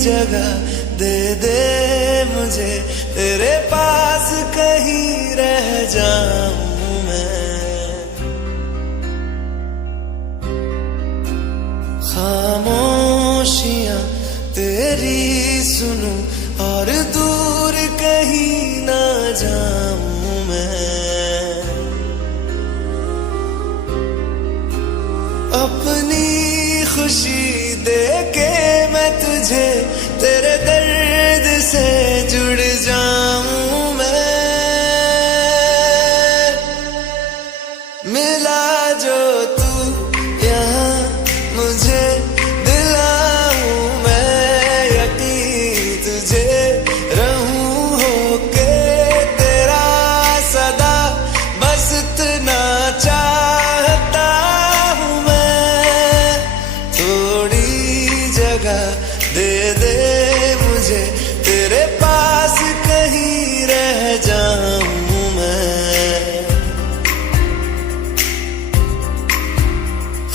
जगह दे दे मुझे, तेरे पास कहीं रह जाऊं मैं। खामोशियां तेरी सुनूं और दूर कहीं ना जाऊं मैं। अपनी खुशी दे के मैं तुझे, तेरे दर्द से जुड़ जाऊं मैं। मिला जो तू यहाँ मुझे, दिलाऊं मैं यकीन तुझे, रहूं होके तेरा सदा, बस इतना चाहता हूँ मैं। थोड़ी जगह दे दे मुझे, तेरे पास कहीं रह जाऊं मैं।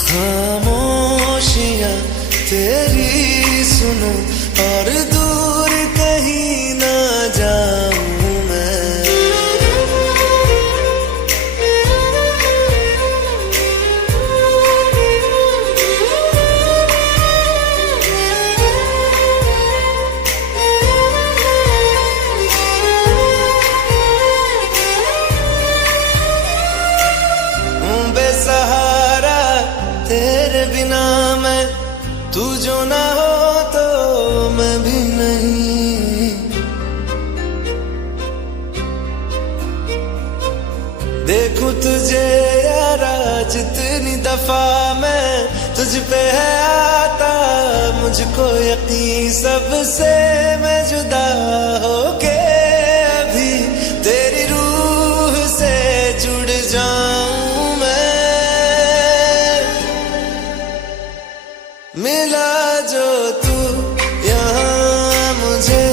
खामोशियां तेरी सुनूं और दूर कहीं ना जाऊं मैं। बेसहारा तेरे बिना मैं, तू जो ना हो तो मैं भी नहीं। देखूं तुझे यारा जितनी दफा मैं, तुझ पे है आता मुझको यकीन, सबसे मैं जुदा होके अभी तेरी रूह से जुड़ जाऊं मैं। मिला जो तू यहाँ मुझे,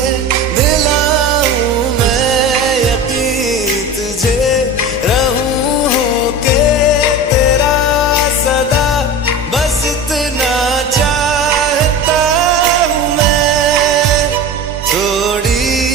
दिलाऊं मैं यकीन तुझे, रहूं होके तेरा सदा, बस इतना चाहता हूँ मैं। थोड़ी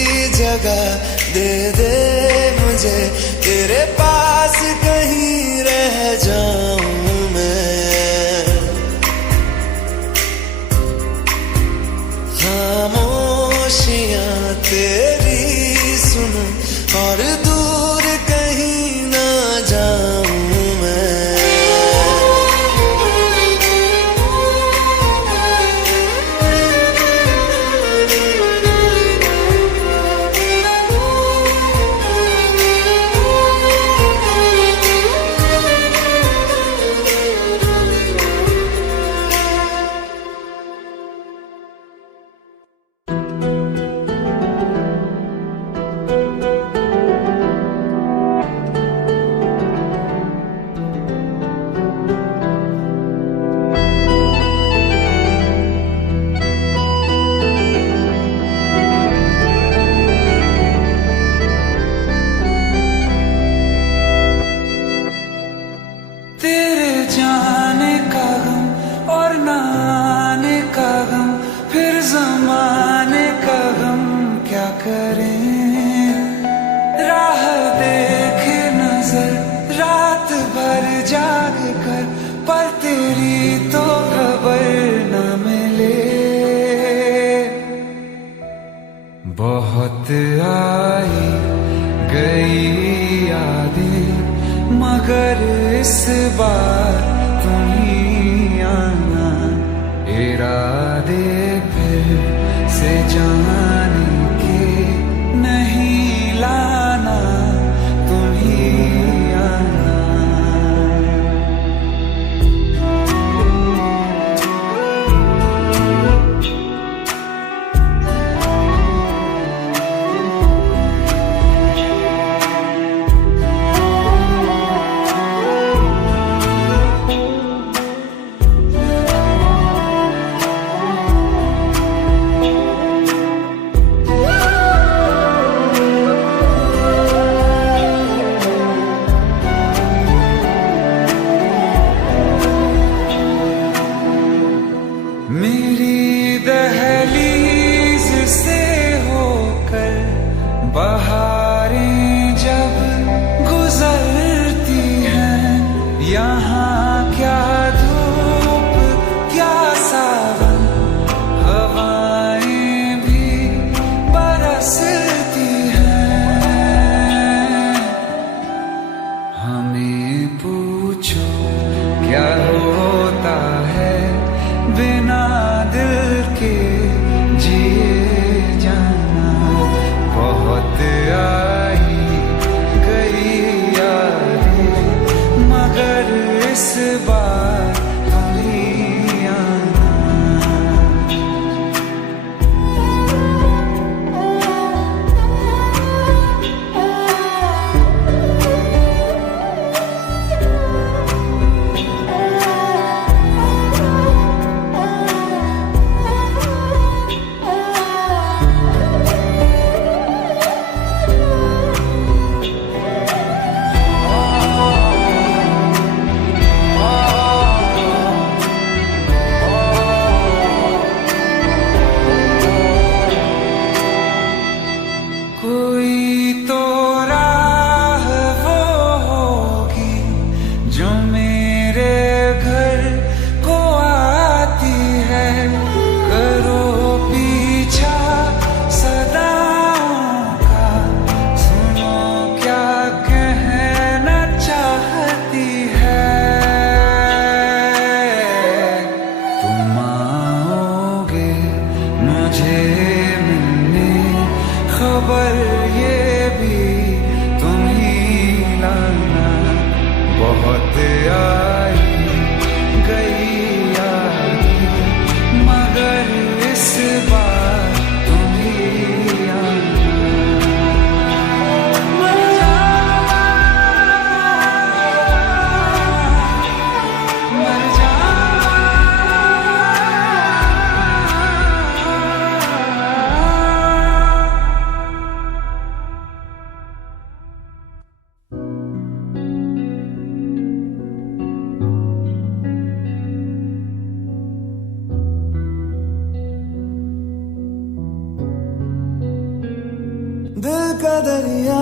का दरिया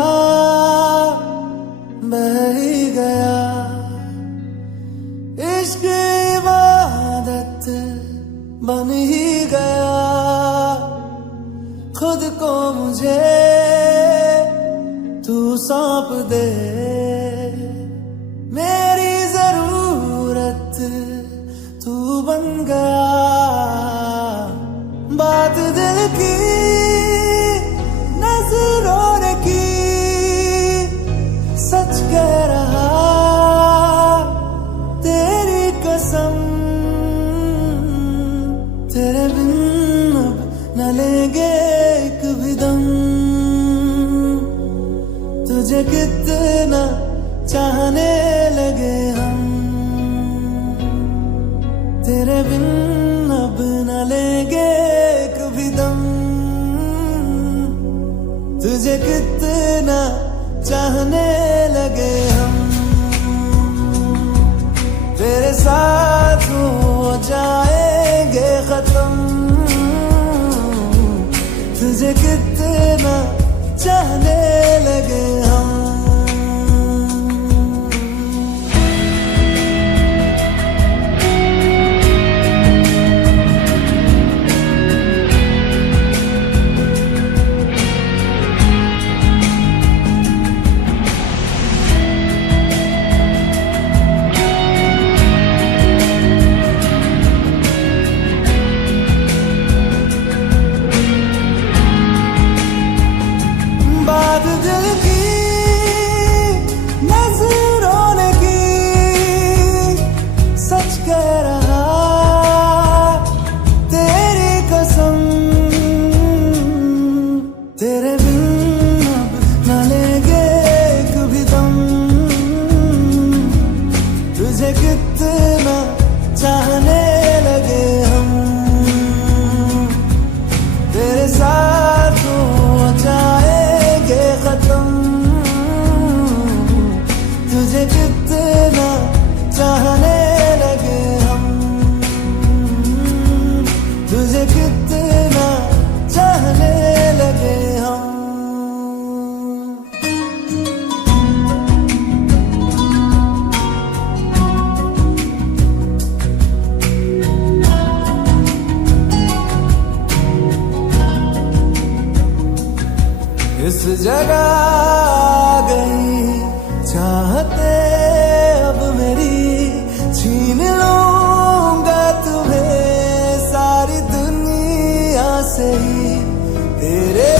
बह ही गया, इश्क इबादत बन ही गया। खुद को मुझे तू सौंप दे, मेरी जरूरत तू बन गया। बात दिल की नजरों ने की, सच कह रहा तेरी कसम। तेरे बिन अब न लेंगे एक भी दम, तुझे कितना चाहने लगे हम। तेरे बिन अब न लेंगे एक भी दम, तुझे कितना चाहने लगे हम। तेरे साथ हो जाएंगे खत्म, तुझे कितना चाहने लगे हम। दिल की नजरों ने की, सच कह रहा तेरी कसम। तेरे बिन अब न लेंगे एक भी दम, तुझे कितना चाहने लगे हम। तेरे साथ हो जाएंगे खत्म, तुझे कितना चाहने लगे हम। तुझे कितना चाहने लगे हम। इस जगह आ गई चाहते अब मेरी, छीन लूंगा तुम्हें सारी दुनिया से ही। तेरे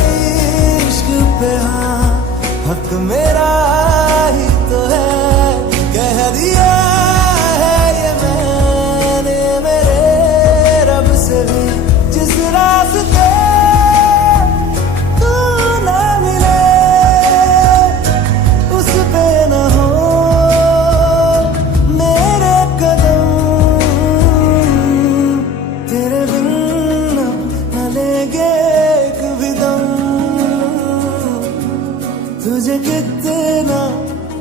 इश्क पे हाँ हक मेरा ही तो है, कह दिया है ये मैंने मेरे रब से भी। जिस रास्ते तुझे कितना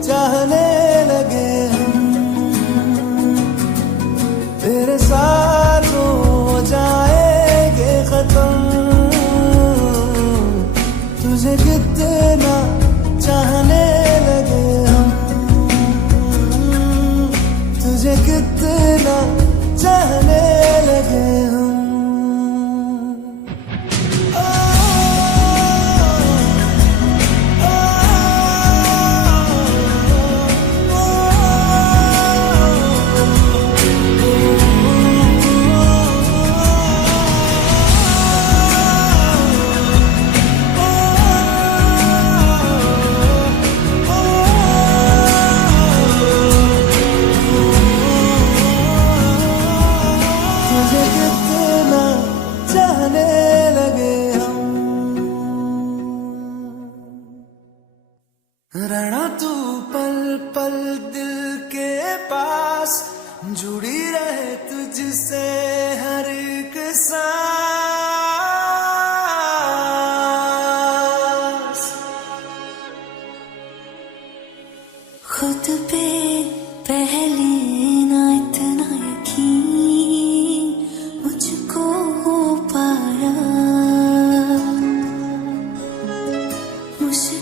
चाहने लगे हम। तेरे साथ हो जाएंगे खत्म, तुझे कितना चाहने लगे हम। तुझे कितना चाहने लगे हम। रहना तू पल पल दिल के पास, जुड़ी रहे तुझसे हर एक सांस। खुद पे पहले ना इतना यकीन मुझको हो पाया, मुझे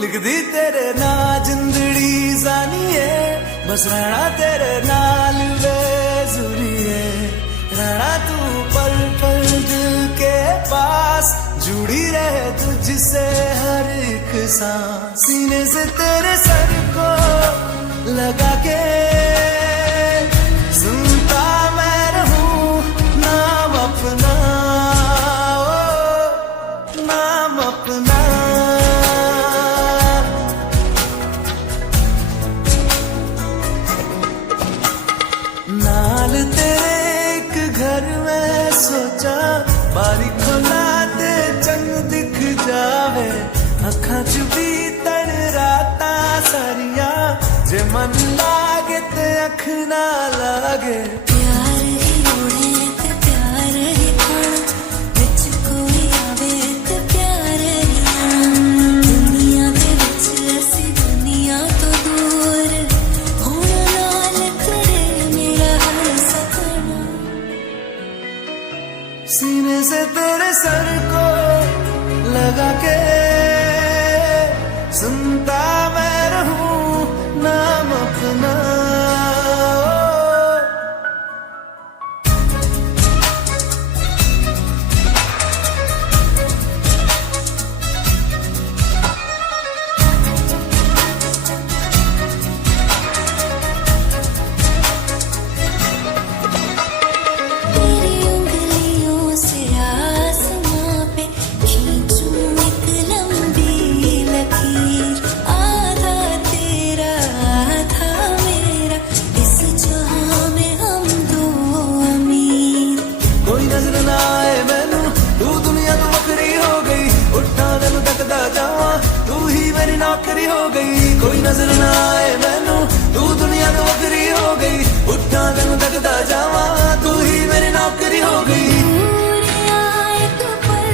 लिख दी तेरे ना जिंदड़ी जानिए, बस रहना तेरे नाल बेजुरिए, रहना तू पल पल दिल के पास, जुड़ी रहे तुझसे हर एक सांस, सीने से तेरे सर को लगा के सुनता मैं रहूं नाम अपना, ओ नाम अपना। नाल तेरे एक घर में सोचा, बारी खोला ते चंग दिख जावे, अखां च भी तड़ राता सारिया, जे मन लागे ते अख ना लागे। प्यार ही उड़े ते प्यार ही खाना, विच कोई आवे ते प्यार ही आना, दुनिया दे विच असी दुनिया तो दूर, होना नाल तेरे मेरा हर सपना। सीने से तेरे सर को लगा के सुनता मैं रहूं नाम अपना। तेरी उंगलियों से आसमां पे खींचूं एक लंबी लकीर, आधा तेरा आधा मेरा, इस जहां में हम दो अमीर। कोई नजर ना आए मैनू, तू दुनिया तो वखरी हो गई, उठा तेनू तकदा जावां, तू ही मेरी नौकरी हो गई। कोई नजर ना आए मैनू, तू दुनिया तो वखरी हो गई, उठा तेनू तकदा जावां, तू ही मेरी नौकरी हो गई। दूर आए तो पल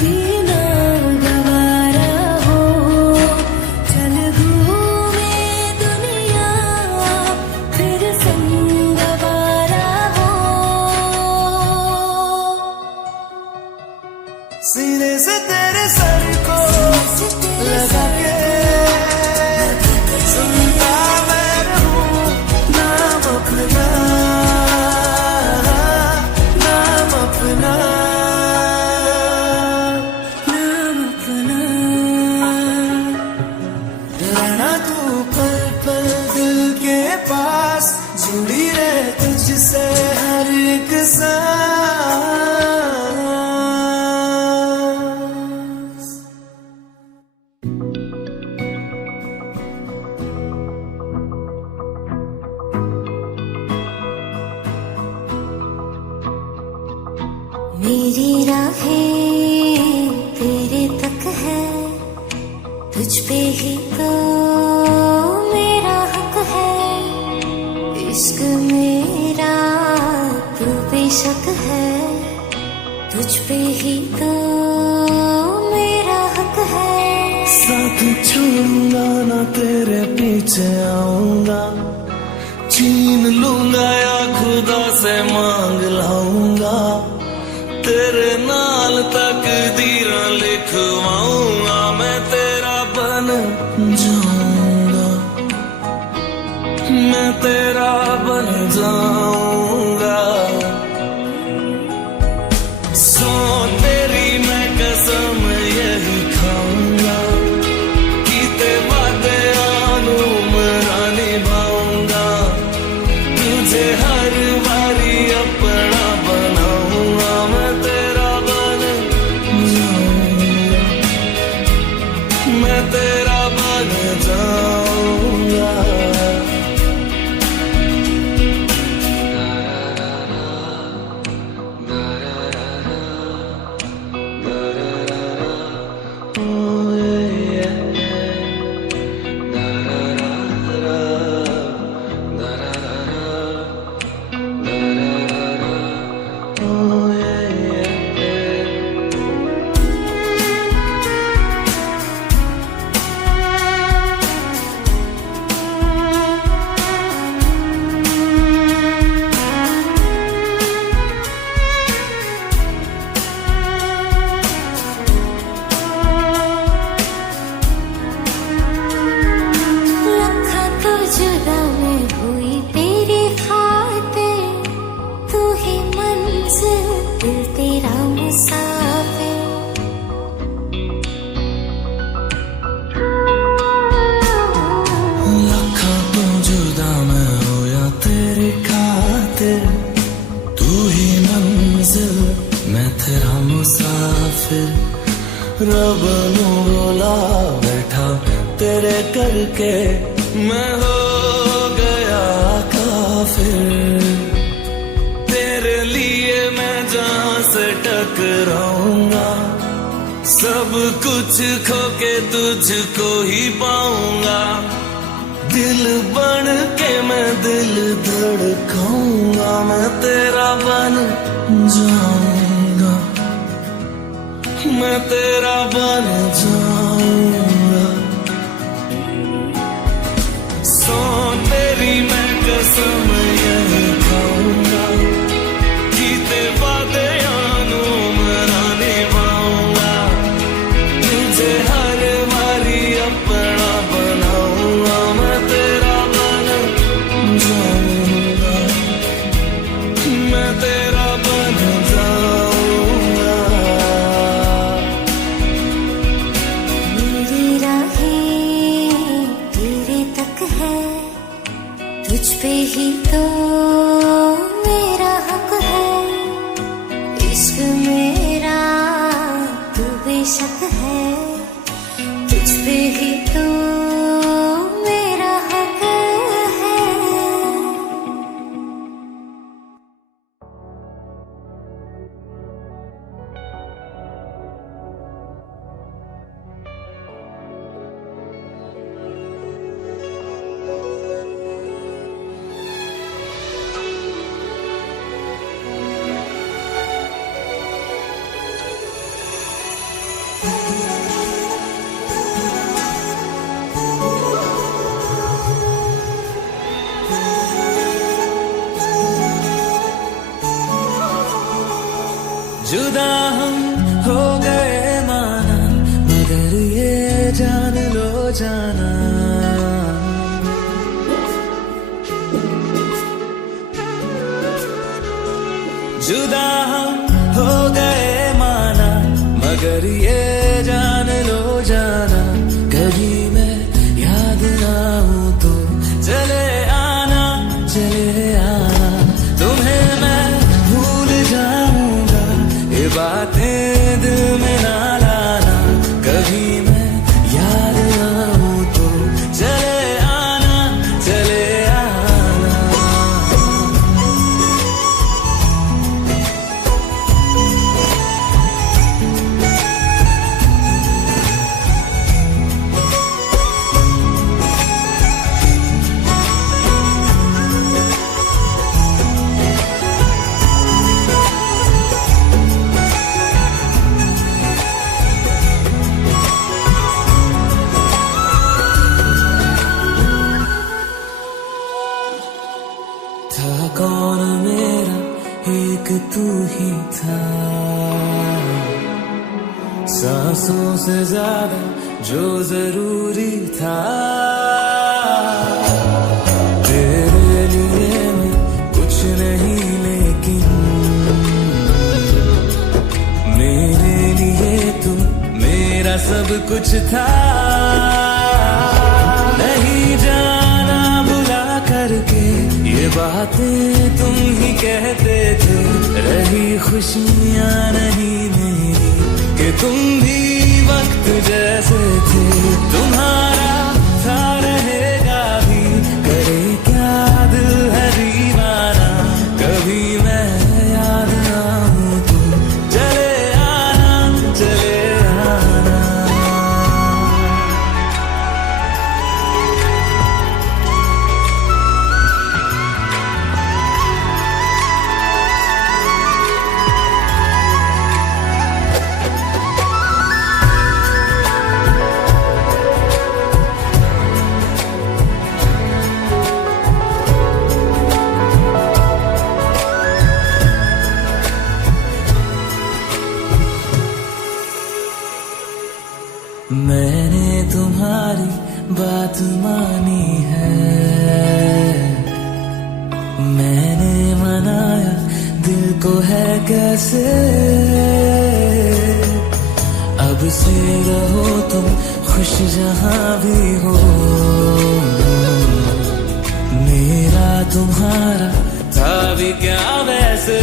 भी ना गवारा हो, चल घूमे दुनिया फिर संग वारा हो। सीने से तेरे सर को लगा के सुनता मैं रहूं नाम अपना, नाम अपना, नाम अपना। रहना तू पल पल दिल के पास, जुड़ी रहे तुझसे हर एक सांस। मेरी राहें तेरे तक है, तुझ पे ही तो मेरा हक है, इश्क मेरा तू बेशक है, तुझ पे ही तो मेरा हक है। साथ छोड़ूंगा ना तेरे पीछे आऊंगा, छीन लूंगा या खुदा से मांग लाऊंगा, तेरे नाल तकदीरां लिखवाऊंगा, मैं तेरा बन जाऊंगा, मैं तेरा बन जाऊंगा। सो तेरी मैं कसम यही खाऊंगा, कीते वादे आनू मना निभाऊंगा, तुझे हर बारी अपना बनाऊंगा, मैं तेरा बन जाऊंगा, मैं तेरा बन जाऊंगा। मैं तेरा मुसाफिर रब नू बोला बैठा तेरे करके मैं हो गया काफिर। तेरे लिए मैं जहां से टकराऊंगा सब कुछ खो के तुझको ही पाऊंगा। दिल बन के मैं दिल धड़काऊंगा मैं तेरा बन जाऊंगा मैं तेरा बन जाऊंगा। सो तेरी मैं कसम यही खाऊंगा कीते वादे यानू मनाने पाऊंगा। तुझे हर बारी अपना बनाऊंगा मैं तेरा बन जाऊंगा मैं तेरा बन जाऊंगा। मेरी राहें तेरे तक है तुझ पे ही तो मेरा हक है। इश्क मेरा तू बेशक है तुझ पे ही तो मेरा हक है। जुदा हम हो गए माना मगर ये जान लो जाना जुदा हम हो गए माना मगर ये जान लो जाना। कभी मैं याद ना हूं तो चले आना तुम्हें मैं भूल जाऊंगा ये बातें दिल में ना लाना। कभी मैं याद ना हूं तो चले आना था कौन मेरा एक तू ही था सांसों से ज्यादा जो जरूरी था। तेरे लिए मैं कुछ नहीं लेकिन मेरे लिए तू मेरा सब कुछ था। नहीं जाना बुला करके ये बातें तुम ही कहते थे। रही खुशियां नहीं मेरी कि तुम भी वक्त जैसे थे। तुम्हारा था रहेगा भी करे क्या दिल है दीवाना। कभी मैं याद ना हूं तो चले आना मैंने तुम्हारी बात मानी है। मैंने मनाया दिल को है कैसे। अब से रहो तुम खुश जहां भी हो। मेरा तुम्हारा था भी क्या वैसे।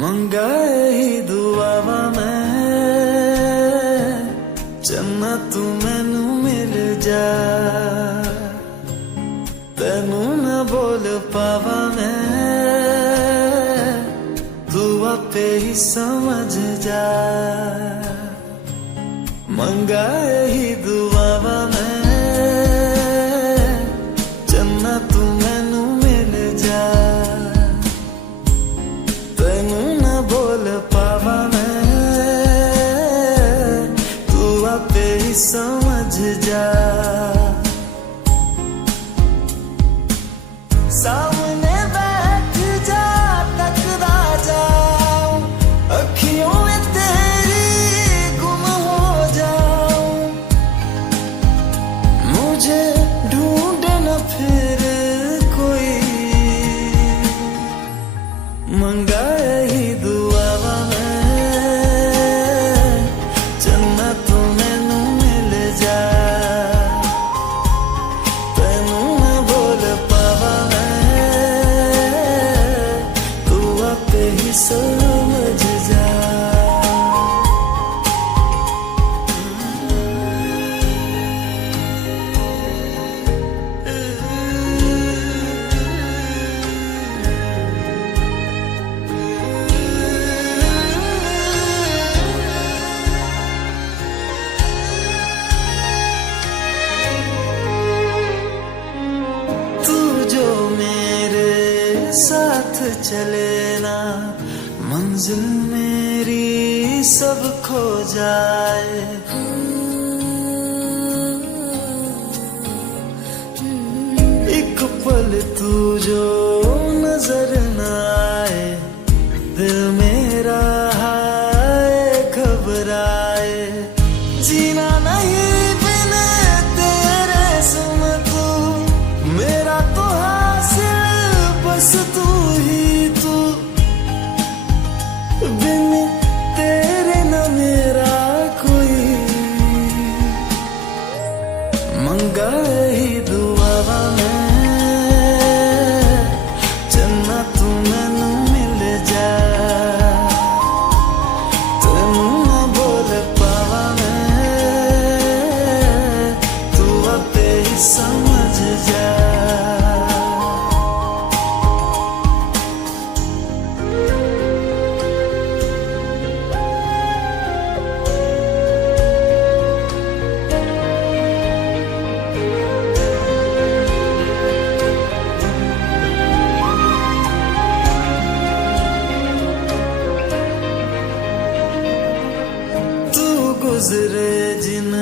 मंगाए ही दुआवा मैं चन्ना तू मैनू मिल जा तेनू न बोल पावा मैं तू आपे ही समझ जा मंगाए ही दुआवा मैं चन्ना तू मैनू मिल जा तेनू न बोल पावा मैं तू आपे ही समझ जा सामने बैठ जा तकदा जाऊं अखियों में तेरी गुम हो जाऊं मुझे ढूंढे न फिर कोई मंगाए ही दुआवा मैं चन्ना तू मैनू मिल जा तेनू न बोल पावा ही समझ जा तू जो मेरे साथ चले ना मंजिल मेरी सब खो जाए एक पल तू जो नजर न आए दिल मेरा हाय घबराए जीना नहीं बिना तेरे सुन तू मेरा तो हासिल बस तू ही तू बिन तेरे न मेरा कोई मंगाए ही दुआवा मैं चन्ना तू मैनू मिल जा तेनू न बोल पावा मैं तू आपे ही समझ जा गुजरे जिन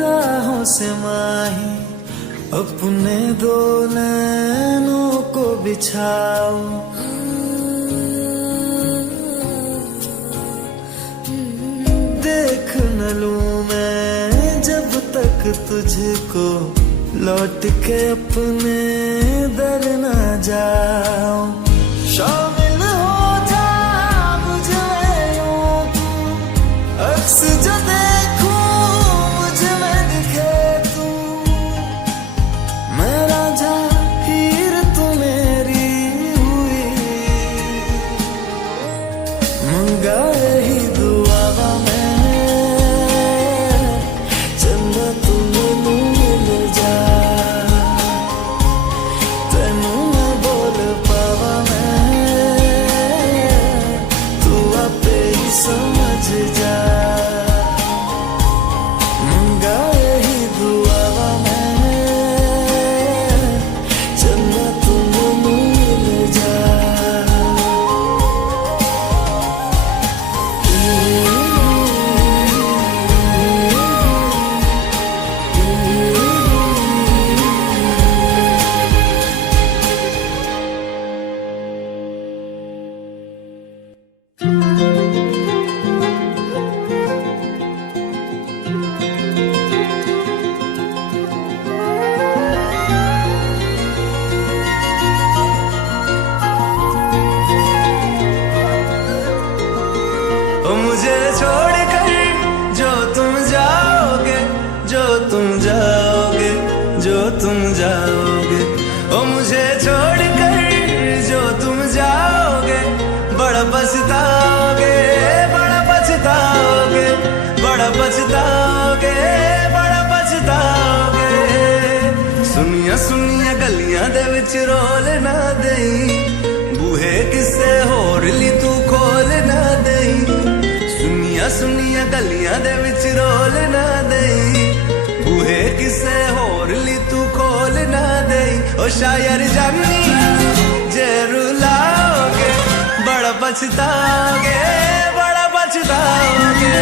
राहों से माही अपने दो नैनों को बिछाऊं देख न लूं मैं जब तक तुझको लौट के अपने दर न जाऊं शामिल हो जा मुझे यूं अक्स जो देखूं मुझ में दिखे तू मैं राजा हीर तू मेरी हुई मंगाए ही दुआवा मैं चन्ना तू मैनू मिल जा तेनू न बोल पावा मैं तू आपे ही समझ जा मंगाए ही दुआवा मैं चन्ना तू मैनू मिल जा मुझे छोड़कर जो तुम जाओगे जो तुम जाओगे जो तुम जाओगे ओ मुझे छोड़कर जो तुम जाओगे बड़ा बड़ा पछताओगे, बड़ा पछताओगे, बड़ा पछताओगे, बड़ा पछताओगे। सुनिया सुनिया गलियां दे विच रोल ना देई, बूहे किसे होर ली तू खोल ना देई। सुनिया सुनिया गलियां दे विच रोल ना देई, बूहे किसे होर ली तू खोल ना देई। ओ शायर जानी जे रुलाओगे, बड़ा पछताओगे, बड़ा पछताओगे।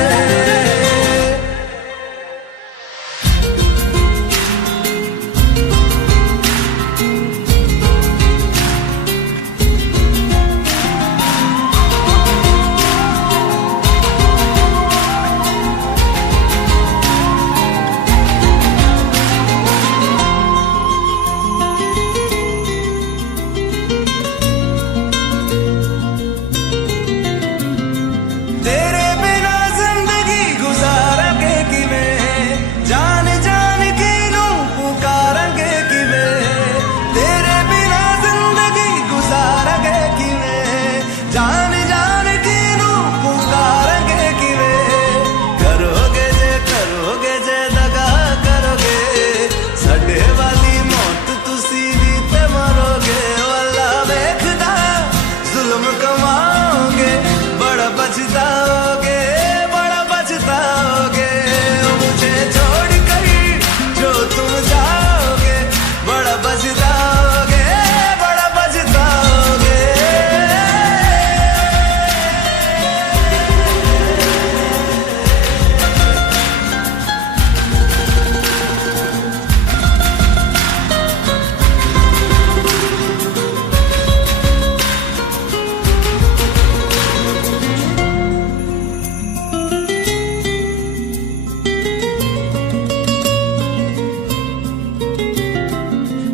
पछताओगे, बड़ा पछताओगे। मुझे छोड़ कर जो तुम जाओगे, बड़ा पछताओगे, बड़ा पछताओगे।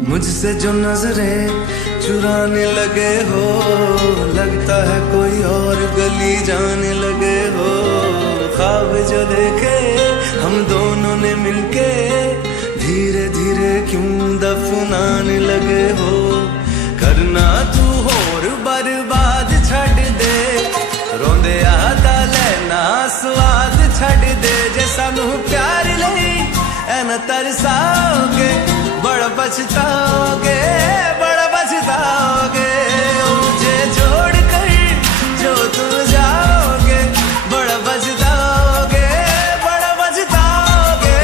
मुझसे जो नजरें चुराने लगे हो, लगता है कोई और गली जाने लगे हो। ख्वाब जो देखे हम दोनों ने मिलके, धीरे धीरे क्यों दफनाने लगे हो। करना तू होर बर्बाद छड़ दे, रोंदे आता लेना स्वाद छड़ दे। जे सानू प्यार लई ऐना तरसाओगे, बड़ा पछताओगे, बड़ा पछताओगे। मुझे छोड़ कर जो तुम जाओगे, बड़ा पछताओगे, बड़ा पछताओगे।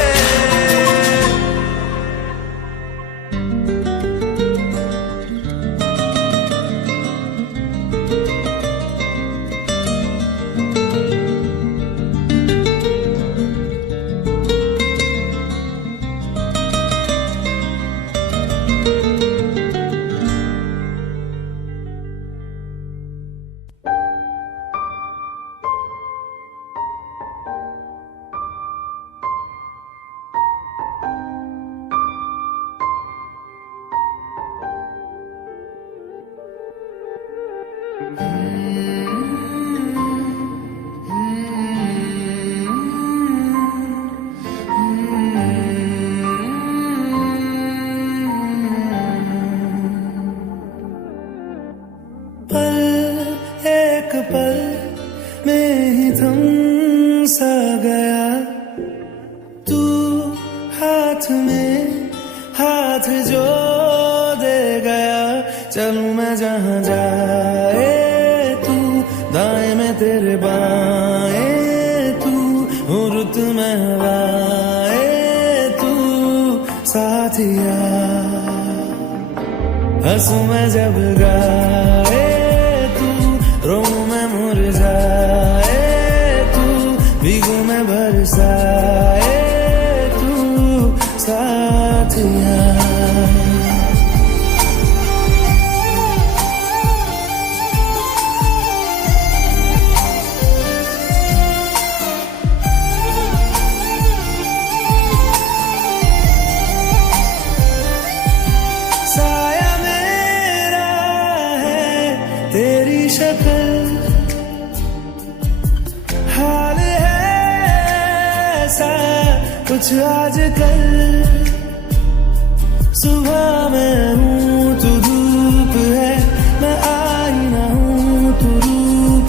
एक पल में ही थम सा गया, तू हाथ में हाथ जो दे गया। चलूं मैं जहां जाए तू, दाएं में तेरे बाएं तू, रुत में हवाए तू साथिया। हंसू मैं जब गाए तू, रोऊं मैं मुरझाए तू, भीगू मैं बरसाए तू साथिया। साया मेरा है तेरी शक्ल, हाल है ऐसा कुछ आजकल। सुबह मैं हूँ तू धूप है, मैं आईना हूँ तू रूप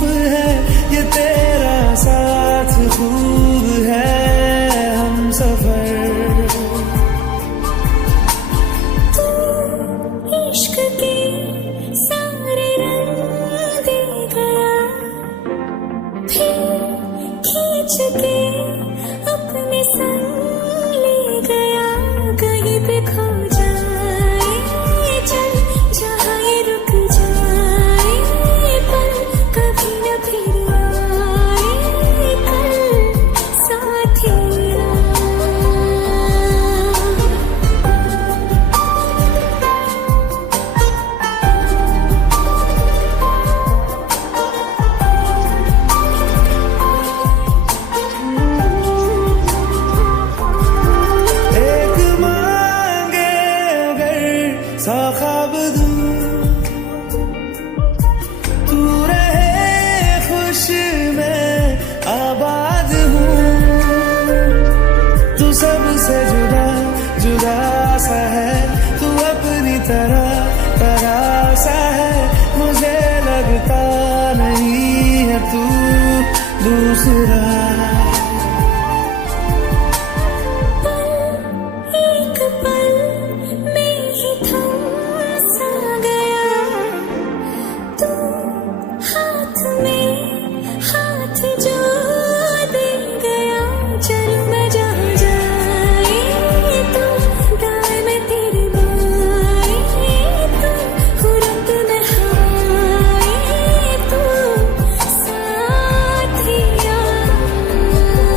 दूसरा। एक पल में ही थम सा गया तू, हाथ में हाथ जो दे गया। चलूं मैं जहाँ जाए तू, गाए मैं तेरी बाई तू, हूँ रंग में हाय तू साथिया।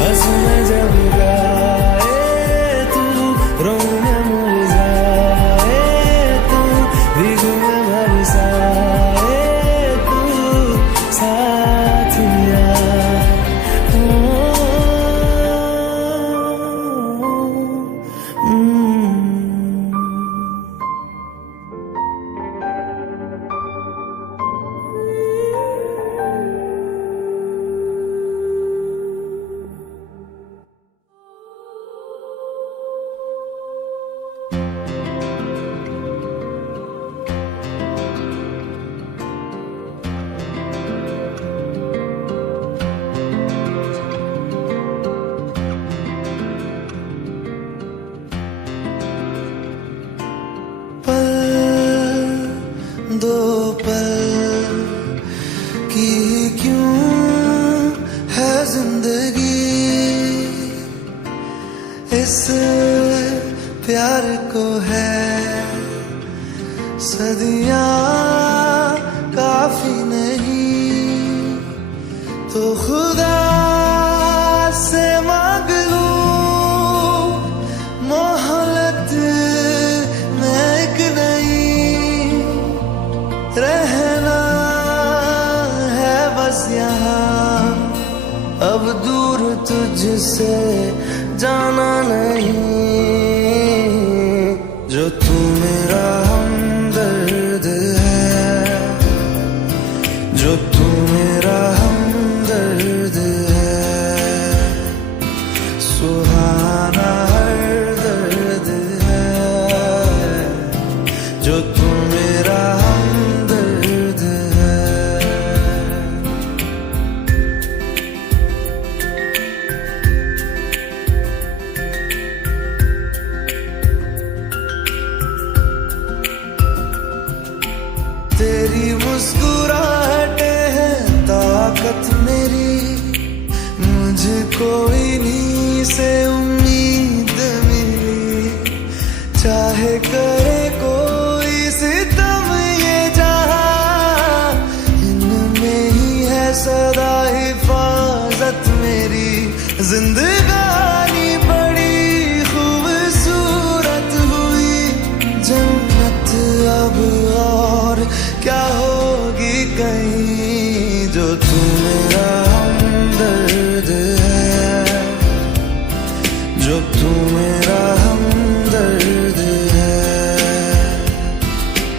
हंस में जब गाए तू, रंग में मुरझाए तू, भीग में बरसाए तू साथिया। पल दो पल की क्यों है जिंदगी, इस प्यार को है सदियां काफी नहीं, तो खुदा से मांग लूं मोहलत में एक नहीं। रहना है बस यहाँ, अब दूर तुझसे जाना नहीं। जो तू मेरा हमदर्द है, जो तू मेरा हमदर्द है, सुहाना हर दर्द है। जो तू मेरा हमदर्द है। तेरी मुस्कुराहटें हैं ताकत मेरी, मुझको इन्हीं से उम्मीद मिली। चाहे करे कोई सितम ये जहां, इनमें ही है सदा हिफाजत मेरी। जिंदगानी बड़ी खूबसूरत हुई, जन्नत अब और क्या होगी कहीं। जो तू मेरा हमदर्द है, जो तू मेरा हमदर्द है,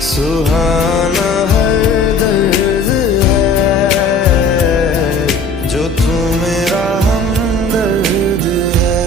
सुहाना हर दर्द है। जो तू मेरा हमदर्द है।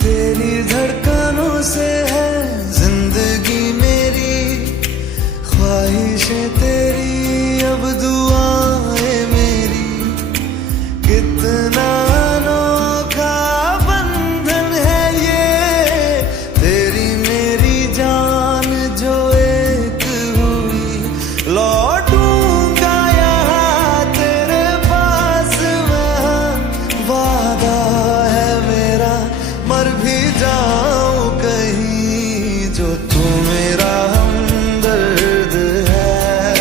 तेरी धड़कनों से है जिंदगी मेरी, ख्वाहिशें तेरी अब दुआएं मेरी। कितना अनोखा बंधन है ये, तेरी मेरी जान जो एक हुई। लौटूंगा यहाँ तेरे पास मैं, वादा है मेरा मर भी जाऊं कहीं। जो तू मेरा हमदर्द है,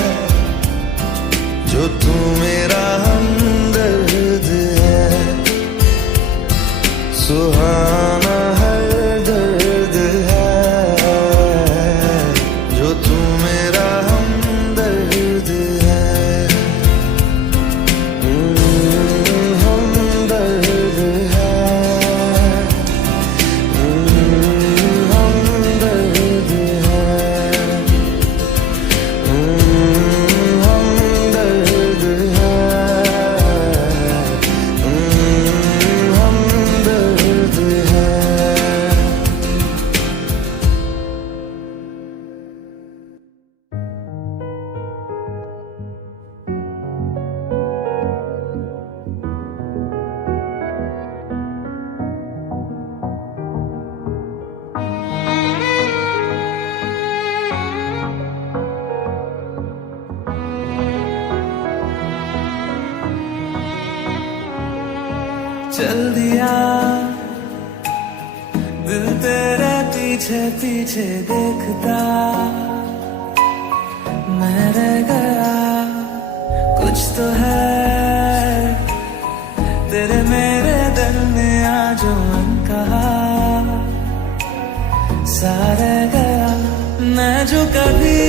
जो तू मेरा हमदर्द है, चल दिया दिल तेरे पीछे पीछे देखता मैं रह गया कुछ तो है तेरे मेरे दिल में आज मन कहा सा रह गया मैं जो कभी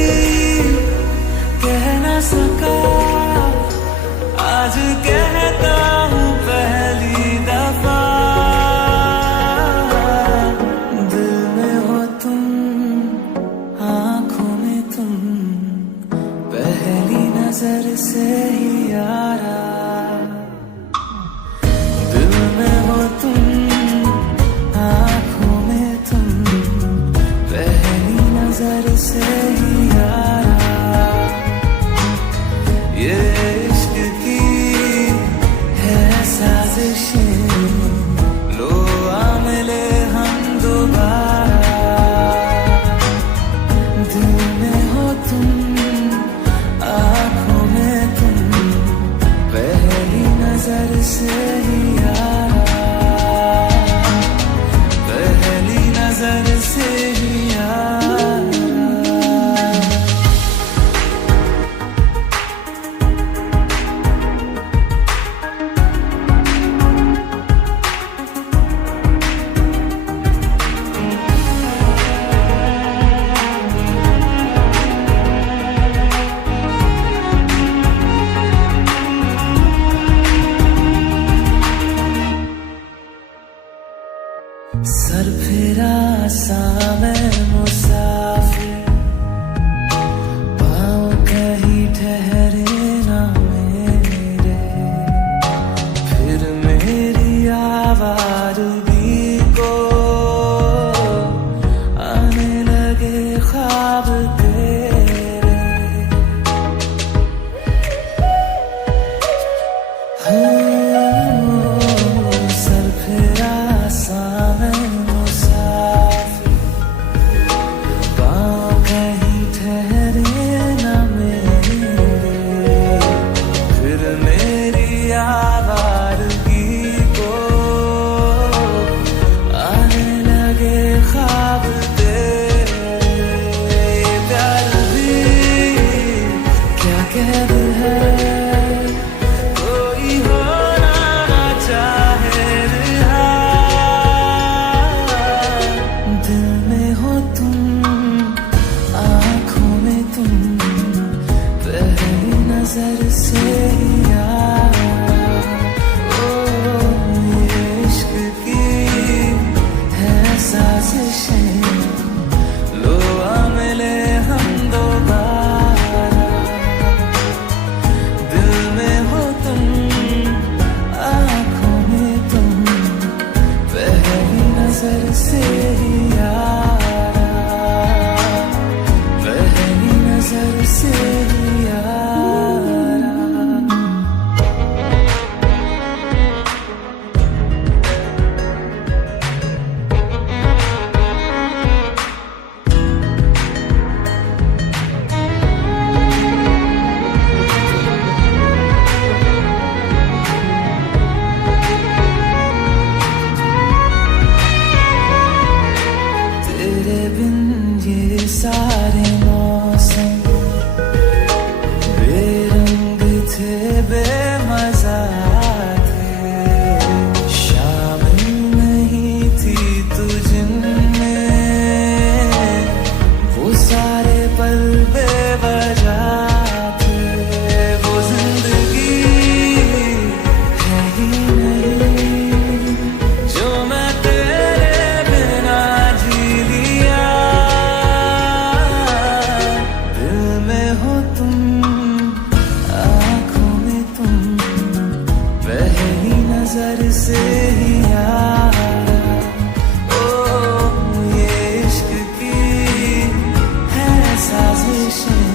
कह ना सका आज कहता हूँ पहली दफा दिल में हो तुम आंखों में तुम पहली नजर से ही यारा दिल में हो तुम आंखों में तुम पहली नजर से ही यारा ये इश्क की है साजिशें लो आ मिले हम दोबारा दिल में हो तुम आँखों में तुम पहली नजर से ही यारा पहली नजर से ही यारा सर फिरा सा मैं मुसाफिर पाँव कहीं ठहरे ना मेरे फिर मेरी आवाज़गी को आने लगे ख्वाब तेरे सर फिरा सा नजर से यारा ओ ये इश्क की है साजिशें लो आ मिले हम दोबारा दिल में हो तुम आँखों में तुम पहली नजर से यारा पहली नजर से यारा सारे मौसम बेरंग थे बेमजा थे शामिल नहीं थी तुझमें वो सारे पल बेवजह थे वो जिंदगी है ही नहीं जो मैं तेरे बिना जी लिया हो तुम आँखों में तुम पहली नजर से ही यारा ओ ये इश्क की है साजिशें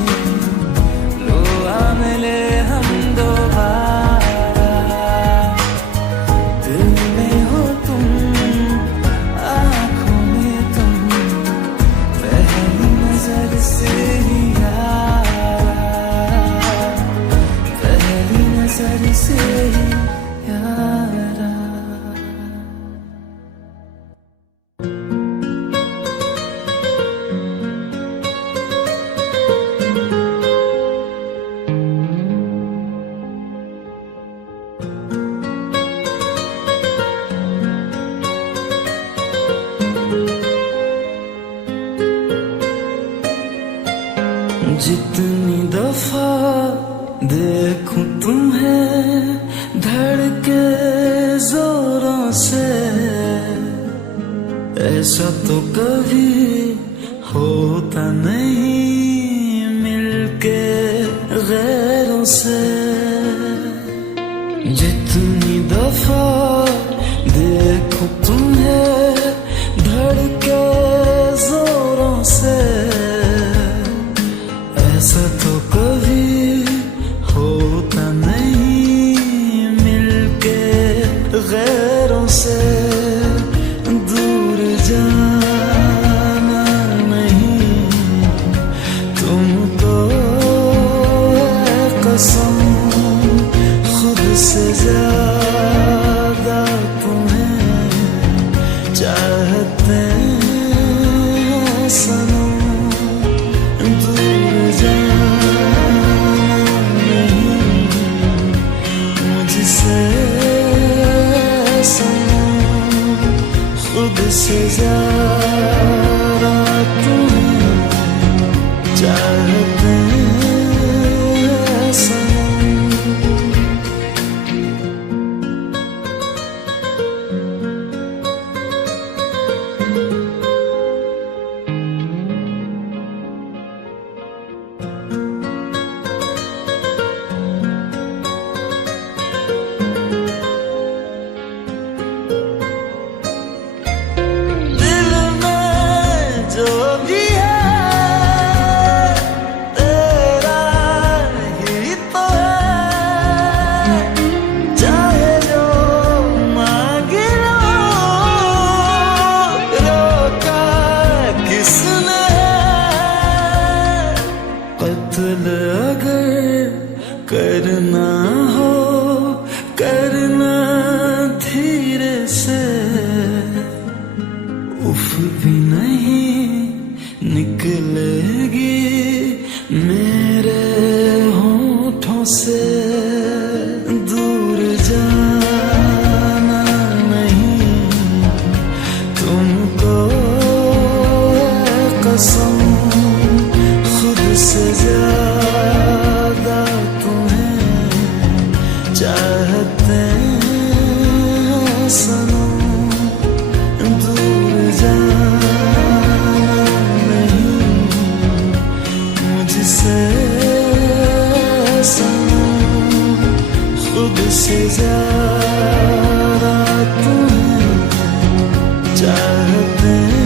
लो आ मिले हम दोबारा दिल में हो तुम आँखों में तुम पहली नजर से ही नजर से यारा जितनी दफा देखूं तुम्हें धड़के जोरों से, ऐसा तो कभी होता नहीं मिलके गैरों से। जितनी दफा देखूं तुम्हें धड़के जोरों से, ऐसा तो कभी होता नहीं मिलके गैरों से। दूर जाना नहीं तुमको कसम, खुद से ज्यादा तुम्हें चाहते हैं सनम। दूर जाना नहीं मुझसे सनम, खुद से ज्यादा तुम्हें चाहते हैं सनम। अगर करना हो करना धीरे से, उफ भी नहीं निकलेगी मेरे होठों से। दूर जाना नहीं तुमको कसम, खुद से ज्यादा तुम्हें चाहते हैं सनम। दूर जाना नहीं मुझसे सनम, खुद से ज्यादा तुम्हें चाहते हैं।